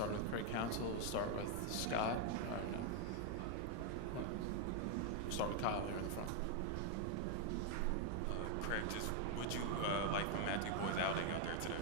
start with Craig Counsell. We'll start with Scott. Or no. We'll start with Kyle here in the front. Craig, just would you like the Matthew Boyd's outing out there today?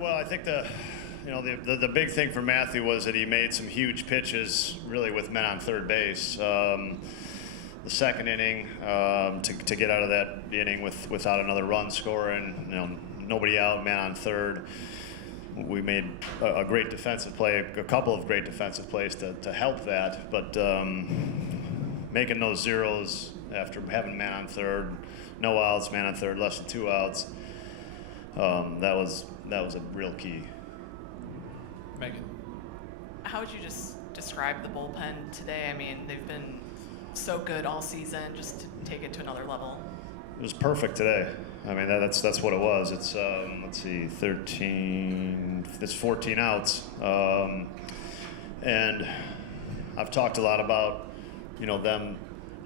Well, I think the big thing for Matthew was that he made some huge pitches, really with men on third base. The second inning, to get out of that inning without another run scoring, nobody out, man on third. We made a great defensive play, a couple of great defensive plays to help that, but making those zeros after having man on third, no outs, man on third, less than 2 outs, that was a real key. Megan. How would you just describe the bullpen today? I mean, they've been so good all season, just to take it to another level. It was perfect today. I mean, that's what it was. It's, let's see, 14 outs. And I've talked a lot about, them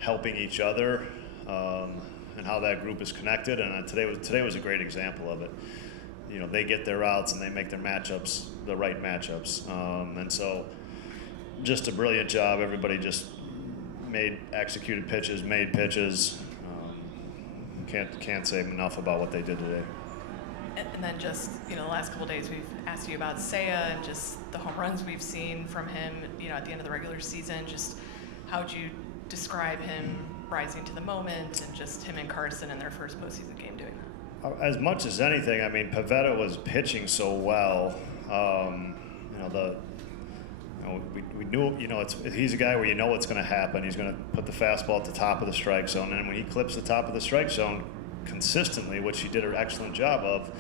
helping each other and how that group is connected. And today was a great example of it. They get their outs and they make their matchups the right matchups. And so just a brilliant job. Everybody just executed pitches, made pitches. Can't say enough about what they did today. And then just, the last couple of days we've asked you about Seiya and just the home runs we've seen from him, at the end of the regular season. Just how would you describe him rising to the moment and just him and Carson in their first postseason game doing that? As much as anything, I mean, Pivetta was pitching so well. We knew, he's a guy where what's going to happen. He's going to put the fastball at the top of the strike zone, and when he clips the top of the strike zone consistently, which he did an excellent job of,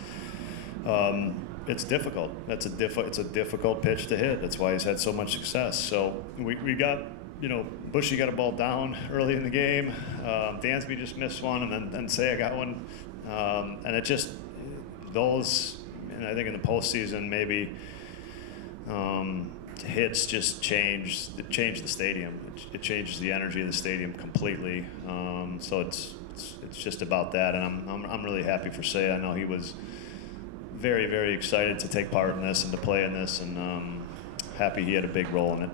it's difficult. It's a difficult pitch to hit. That's why he's had so much success. So we got, Bushy got a ball down early in the game. Dansby just missed one, and then Seiya got one. And it just, those, and I think in the postseason maybe, hits just change the stadium. It changes the energy of the stadium completely. So it's just about that, and I'm really happy for Seiya. I know he was very, very excited to take part in this and to play in this, and happy he had a big role in it.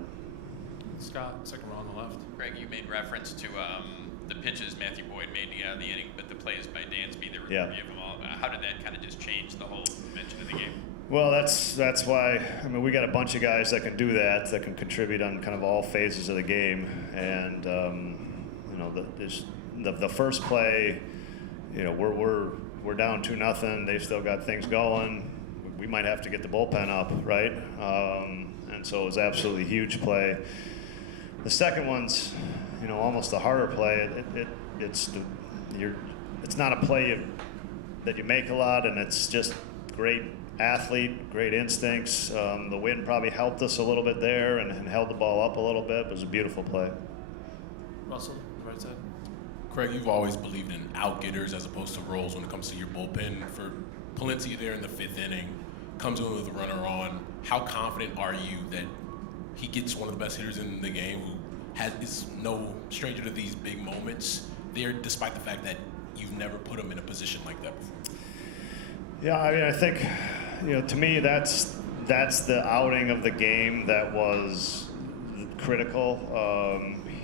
Scott, second row on the left. Greg, you made reference to the pitches Matthew Boyd made to get out of the inning, but the plays by Dansby, the review of them all. How did that kind of just change the whole dimension of the game? Well, that's why, I mean, we got a bunch of guys that can do that can contribute on kind of all phases of the game. And, the first play, we're down 2-0. They've still got things going. We might have to get the bullpen up, right? And so it was absolutely a huge play. The second one's, almost the harder play. It's not a play that you make a lot, and it's just great athlete, great instincts. The wind probably helped us a little bit there and held the ball up a little bit. It was a beautiful play. Russell, right side. Craig, you've always believed in out-getters as opposed to roles when it comes to your bullpen. For Palencia there in the 5th inning, comes in with a runner on. How confident are you that he gets one of the best hitters in the game who is no stranger to these big moments there, despite the fact that you've never put him in a position like that before? Yeah, I mean, I think, to me, that's the outing of the game that was critical.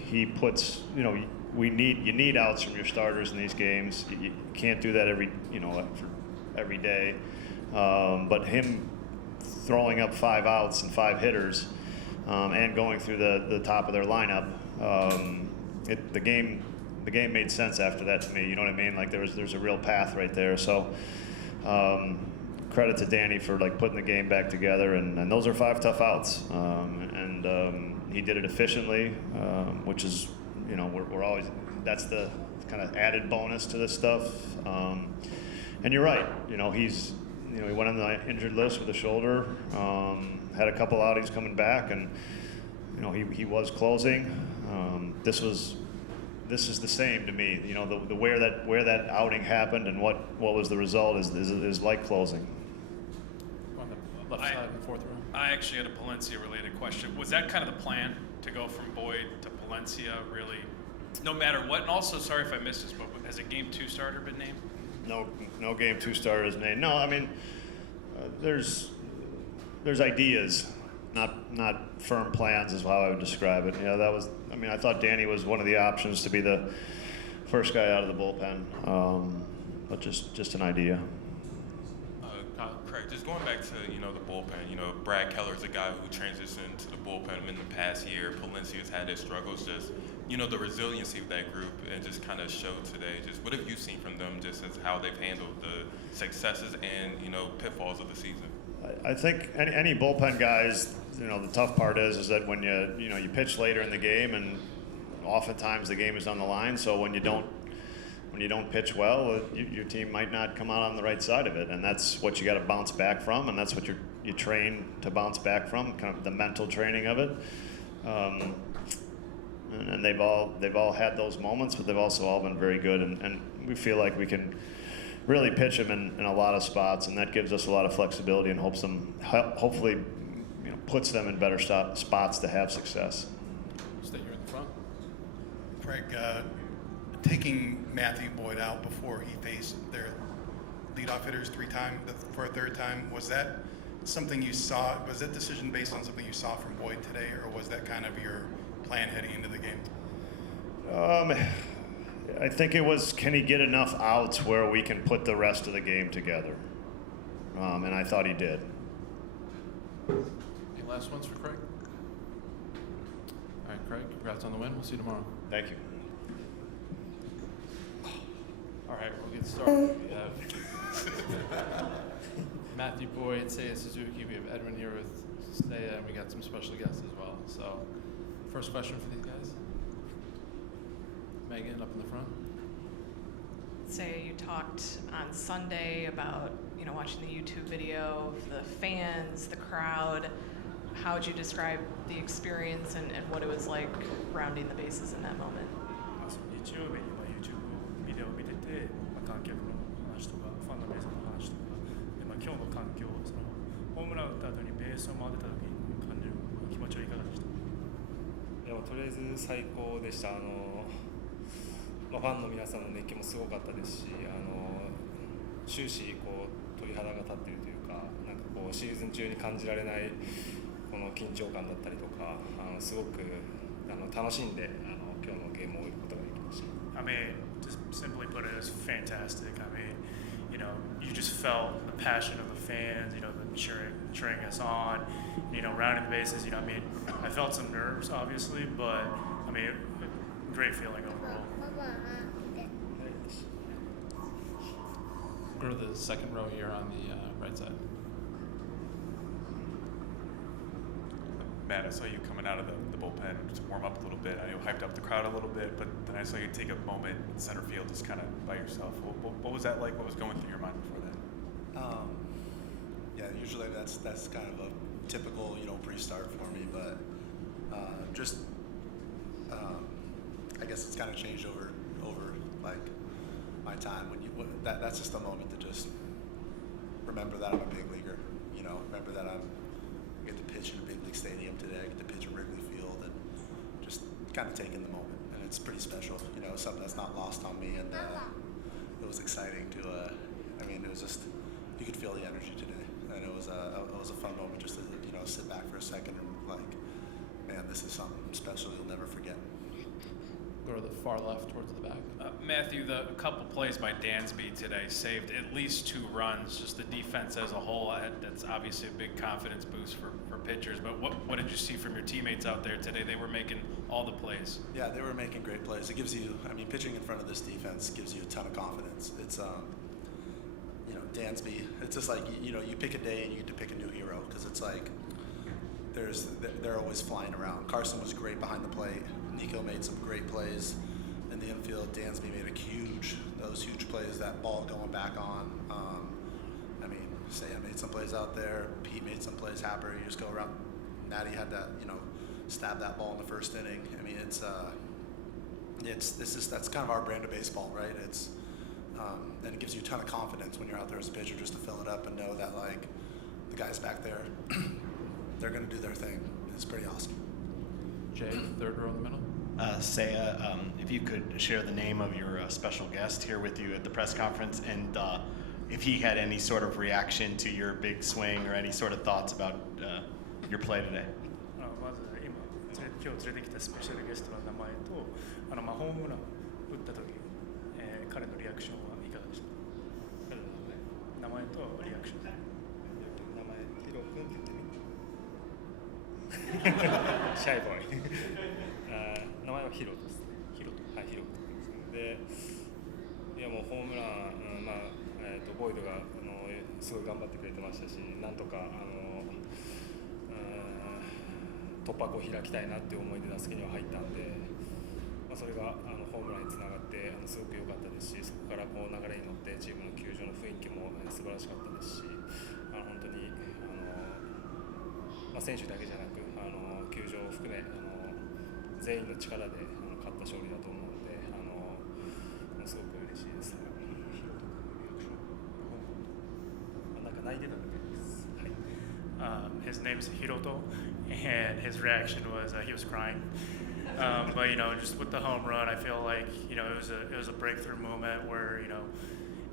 He puts, you need outs from your starters in these games. You can't do that every day. But him throwing up 5 outs and 5 hitters and going through the top of their lineup, the game made sense after that to me. You know what I mean? Like there's a real path right there. So. Credit to Danny for putting the game back together, and those are 5 tough outs, and he did it efficiently, which is, we're always, that's the kind of added bonus to this stuff. And you're right, he went on the injured list with a shoulder, had a couple outings coming back, and he was closing. This is the same to me. The where that outing happened and what was the result is like closing. On the left side in the 4th row. I actually had a Palencia-related question. Was that kind of the plan, to go from Boyd to Palencia, really, no matter what? And also, sorry if I missed this, but has a Game 2 starter been named? No Game 2 starters named. No, I mean, there's there's ideas, not firm plans is how I would describe it. Yeah, that was. I mean, I thought Danny was one of the options to be the first guy out of the bullpen, but just an idea. Craig, just going back to the bullpen. Brad Keller's a guy who transitioned to the bullpen in the past year. Palencia's had his struggles. Just the resiliency of that group, and just kind of showed today. Just what have you seen from them, just as how they've handled the successes and pitfalls of the season? I think any bullpen guys, the tough part is that when you pitch later in the game, and oftentimes the game is on the line. So when you don't pitch well, your team might not come out on the right side of it, and that's what you got to bounce back from, and that's what you train to bounce back from, kind of the mental training of it. And they've all had those moments, but they've also all been very good, and we feel like we can really pitch them in a lot of spots, and that gives us a lot of flexibility and hopefully puts them in better spots to have success. Stay here in the front. Craig, taking Matthew Boyd out before he faced their leadoff hitters for a third time, was that something you saw? Was that decision based on something you saw from Boyd today, or was that kind of your plan heading into the game? I think it was, can he get enough outs where we can put the rest of the game together? And I thought he did. Any last ones for Craig? All right, Craig, congrats on the win. We'll see you tomorrow. Thank you. All right, we'll get started. We have Matthew Boyd, Seiya Suzuki. We have Edwin here with Seiya, and we got some special guests as well. So, first question for these guys. Megan, up in the front. Seiya, you talked on Sunday about watching the YouTube video of the fans, the crowd. How would you describe the experience and what it was like rounding the bases in that moment? 日曜日にYouTube ビデオを見てて、観客の話とかファンの皆さんの話とかで、今日の環境、ホームラン打った後にベースを回ってた時に感じる気持ちはいかがでした？でもとりあえず最高でした。ファンの皆さんの熱気もすごかったですし、終始鳥肌が立っているというか、シーズン中に感じられないこの緊張感だったりとか、すごく楽しんで今日のゲームを終えることができました。I mean, just simply put it, it's fantastic. I mean, you just felt the passion of the fans, the cheering us on, rounding the bases. I mean, I felt some nerves, obviously, but I mean, great feeling overall. Go to the second row here on the right side. Matt, I saw you coming out of the bullpen to warm up a little bit. I know you hyped up the crowd a little bit, but then I saw you take a moment in center field just kind of by yourself. What was that like? What was going through your mind before that? Yeah, usually that's kind of a typical pre-start for me, but I guess it's kind of changed over like my time that's just a moment to just remember that I'm a big leaguer. Remember that I get to pitch in a big league stadium today. I get to pitch at Wrigley Field, and just kind of take in the moment, and it's pretty special. Something that's not lost on me, and it was exciting to. I mean, it was just you could feel the energy today, and it was a fun moment just to sit back for a second and man, this is something special you'll never forget. Go to the far left towards the back. Matthew, a couple plays by Dansby today saved at least 2 runs. Just the defense as a whole, that's obviously a big confidence boost for pitchers. But what did you see from your teammates out there today? They were making all the plays. Yeah, they were making great plays. It gives you, pitching in front of this defense gives you a ton of confidence. It's, Dansby, it's just like, you pick a day and you get to pick a new hero, because it's like they're always flying around. Carson was great behind the plate. Nico made some great plays in the infield. Dansby made those huge plays, that ball going back on. Seiya made some plays out there. Pete made some plays. Happer, you just go around. Natty had that, stab that ball in the first inning. That's kind of our brand of baseball, right? And it gives you a ton of confidence when you're out there as a pitcher, just to fill it up and know that the guys back there, they're going to do their thing. It's pretty awesome. Jay, third row in the middle. Seiya, if you could share the name of your special guest here with you at the press conference and if he had any sort of reaction to your big swing or any sort of thoughts about your play today. まず今日連れてきたスペシャルゲストの名前とホームラン打った時、彼のリアクションはいかがでしたか？名前とリアクション。名前ヒロ君って言ってみ。シャイボーイ。名前はヒロです。ヒロ君で、いやもうホームラン、ボイドがすごい頑張ってくれてましたし、なんとか突破口を開きたいなっていう思いで打席には入ったんで、それがホームランにつながってすごく良かったですし、そこからこう流れに乗ってチームの球場の雰囲気も素晴らしかったですし、本当に選手だけじゃなく球場を含め全員の力で勝った勝利だと思うので、すごく嬉しいです。なんか泣いてたみたいです。His name is Hiroto, and his reaction was he was crying. But just with the home run, I feel like it was a breakthrough moment where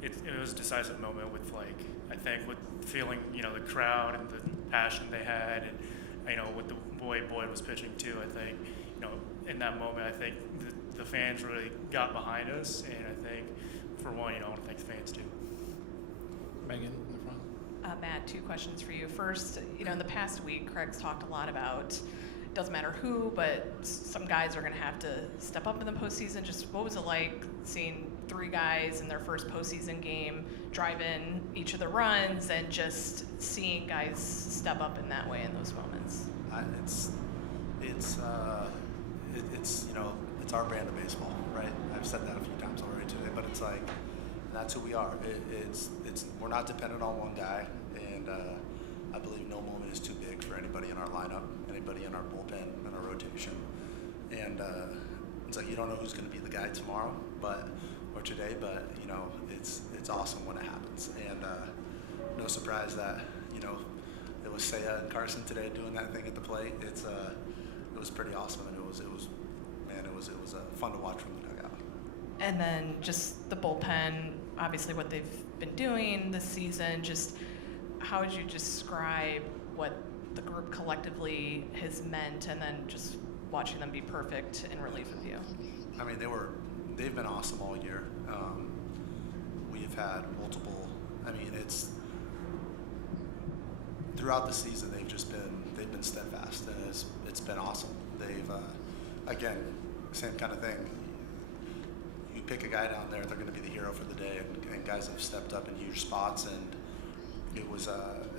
it was a decisive moment with I think with feeling the crowd and the passion they had, and with the way Boyd was pitching too. I think in that moment, I think the fans really got behind us, and I think for one, I want to thank the fans too. Megan in the front. Matt, two questions for you. First, in the past week, Craig's talked a lot about doesn't matter who, but some guys are going to have to step up in the postseason. Just what was it like seeing three guys in their first postseason game drive in each of the runs and just seeing guys step up in that way in those moments? It's our brand of baseball, right? I've said that a few times already today, but it's like that's who we are. We're not dependent on one guy, and I believe no moment is too big for anybody in our lineup, anybody in our bullpen, in our rotation. And it's like you don't know who's going to be the guy tomorrow, or today, but it's awesome when it happens. And no surprise that it was Seiya and Carson today doing that thing at the plate. It was pretty awesome, and it was fun to watch from the dugout. And then just the bullpen, obviously what they've been doing this season, just how would you describe what the group collectively has meant, and then just watching them be perfect in relief of you? I mean, they've been awesome all year. We've had multiple. I mean, it's throughout the season they've been steadfast, and it's been awesome. They've again, same kind of thing. You pick a guy down there, they're going to be the hero for the day, and guys have stepped up in huge spots. And it was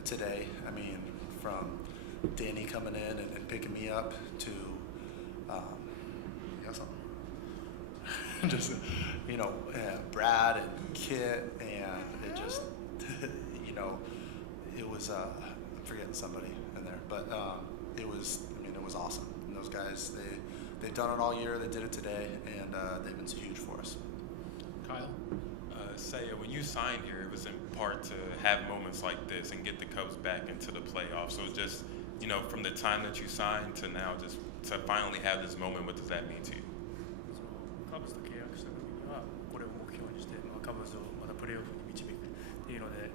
today. I mean, from Danny coming in and picking me up to just Brad and Kit, and it just it was I'm forgetting somebody in there, but it was awesome. And those guys, they've done it all year. They did it today, and they've been huge for us. Kyle? Seiya, when you signed here, it was in part to have moments like this and get the Cubs back into the playoffs. So just, from the time that you signed to now, just to finally have this moment, what does that mean to you? カブスと契約した時にはこれを目標にして、カブスをまたプレーオフに導くっていうので、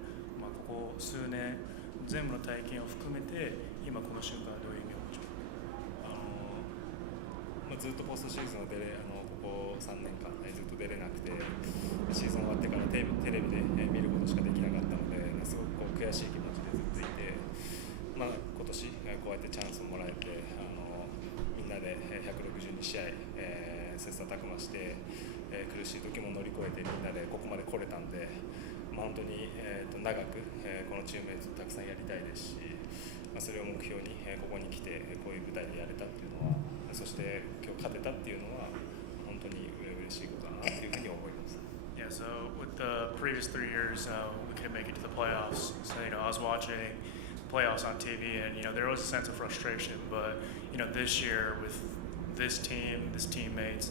ここ数年全部の体験を含めて今この瞬間はどういう意味を持ちますか？ずっとポストシーズンをここ3年間ずっと出れなくて、シーズン終わってからテレビで見ることしかできなかったので、すごく悔しい気持ちでずっといて、今年こうやってチャンスをもらえて、みんなで162試合、切磋琢磨して、苦しい時も乗り越えてみんなでここまで来れたんで、本当に、長く、このチームメイトとたくさんやりたいですし、それを目標に、ここに来てこういう舞台でやれたっていうのは、そして今日勝てたっていうのは本当に嬉しいことだなっていうふうに思います。Yeah, so with the previous 3 years, we couldn't make it to the playoffs. So, I was watching playoffs on TV, and, there was a sense of frustration. But, this year with this team, this teammates,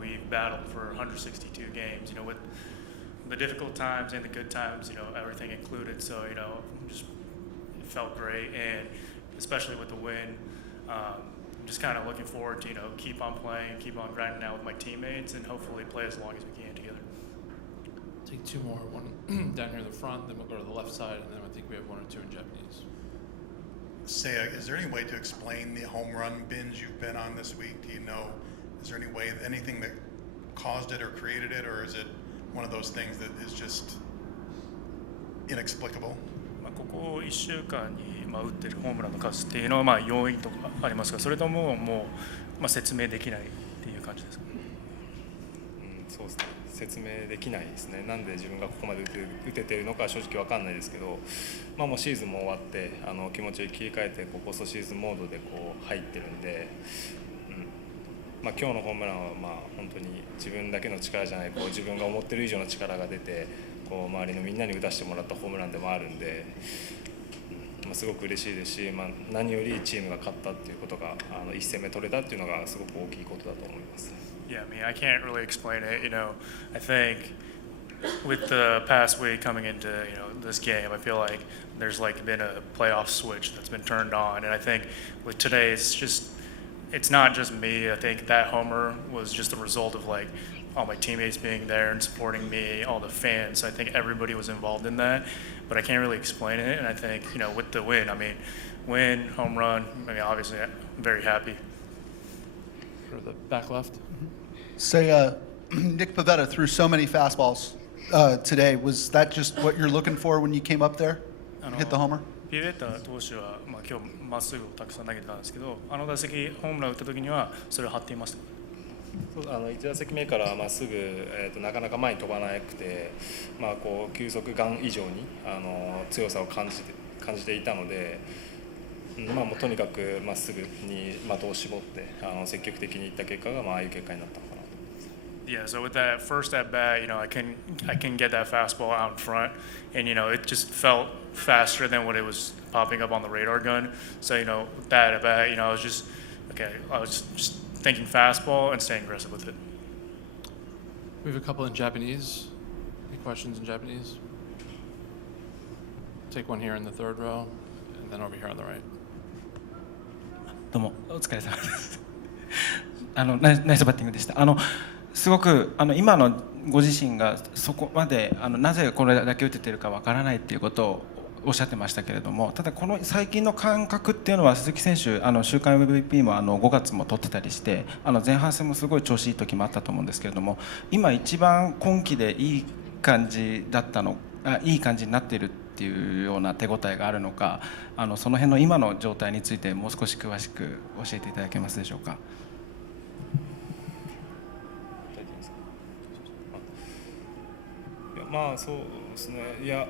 we battled for 162 games, with the difficult times and the good times, everything included. So, just it felt great, and especially with the win, I'm just kind of looking forward to, keep on playing, keep on grinding out with my teammates, and hopefully play as long as we can together. take two more. One down here in the front, then we'll go to the left side, and then I think we have one or two in Japanese. Seiya, is there any way to explain the home run binge you've been on this week? Do you know, is there any way, anything that caused it or created it, or is it one of those things that is just inexplicable? ここ1週間に打ってるホームランの数っていうのは要因とかありますか、それとももう説明できないっていう感じですか。そうですね、説明できないですね。なんで自分がここまで打ててるのか正直わかんないですけど、もうシーズンも終わって気持ちを切り替えてポストシーズンモードで入ってるんで、今日のホームランは本当に自分だけの力じゃない自分が思ってる以上の力が出て周りのみんなに打たせてもらったホームランでもあるんで、すごく嬉しいですし、何よりチームが勝ったっていうことが1戦目取れたっていうのがすごく大きいことだと思います。Yeah, I mean, I can't really explain it. I think with the past week coming into this game, I feel like there's been a playoff switch that's been turned on, and I think with today, it's not just me. I think that homer was just the result of all my teammates being there and supporting me, all the fans. I think everybody was involved in that, but I can't really explain it. And I think with the win, win, home run. Obviously, I'm very happy. Go to the back left. Say, Nick Pivetta threw so many fastballs today. Was that just what you're looking for when you came up there? Hit the homer? ピベッタ投手は、今日まっすぐをたくさん投げてたんですけど、打席ホームラン打った時にはそれを張っていました。1打席目からまっすぐ、なかなか前に飛ばなくて、球速ガン以上に強さを感じていたので、もうとにかくまっすぐに的を絞って積極的にいった結果がああいう結果になったのかなと。Yeah, so with that first at bat, I can get that fastball out in front, and it just felt faster than what it was popping up on the radar gun. So with that at bat, I was just thinking fastball and staying aggressive with it. We have a couple in Japanese. Any questions in Japanese? Take one here in the third row, and then over here on the right. どうもお疲れ様です。ナイスバッティングでした。すごく今のご自身がそこまでなぜこれだけ打ててるかわからないっていうことをおっしゃってましたけれども、ただこの最近の感覚っていうのは鈴木選手週間 MVP も5月も取ってたりして前半戦もすごい調子いい時もあったと思うんですけれども、今一番今季でいい感じになっているっていうような手応えがあるのか、その辺の今の状態についてもう少し詳しく教えていただけますでしょうか。そうですね。いや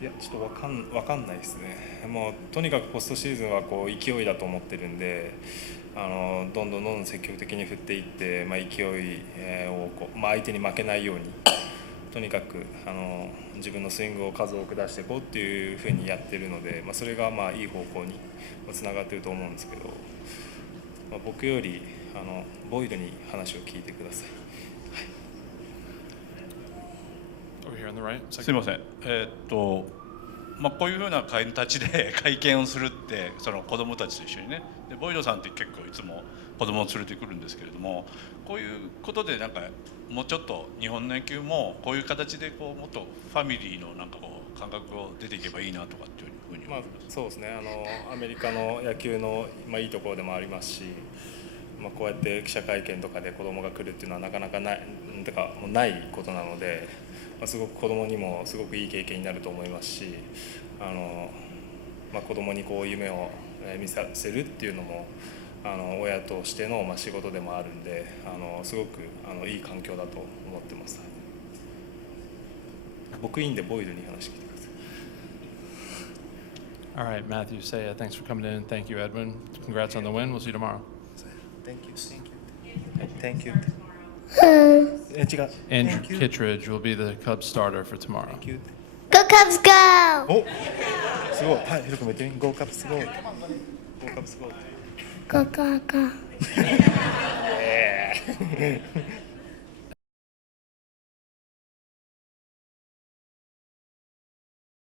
ちょっとわかんないですね。もうとにかくポストシーズンは勢いだと思ってるんで、どんどん積極的に振っていって、勢いを相手に負けないようにとにかく自分のスイングを数多く出していこうっていうふうにやってるので、それがいい方向につながってると思うんですけど、僕よりボイドに話を聞いてください。すみません、こういうふうな形で会見をするってその子どもたちと一緒にね、でボイドさんって結構いつも子どもを連れてくるんですけれども、こういうことでもうちょっと日本の野球もこういう形でもっとファミリーの感覚を出ていけばいいなとかっていうふうに思います。そうですね、アメリカの野球のいいところでもありますし、こうやって記者会見とかで子どもが来るっていうのはなかなかないことなので、すごく子どもにもすごくいい経験になると思いますし、子どもに夢を見させるっていうのも親としての仕事でもあるんで、すごくいい環境だと思ってます。僕いいんでボイドに話聞いてください。All right, Matthew, Seiya, thanks for coming in. Thank you, Edwin. Congrats on the win. We'll see you tomorrow. Thank you. Thank you. Andrew Kittredge will be the Cubs starter for tomorrow. Go Cubs, go! お、すごい。はい、ひろくんも言ってみ。Go Cubs, go. Go Cubs, go. Go, go, go. Yeah.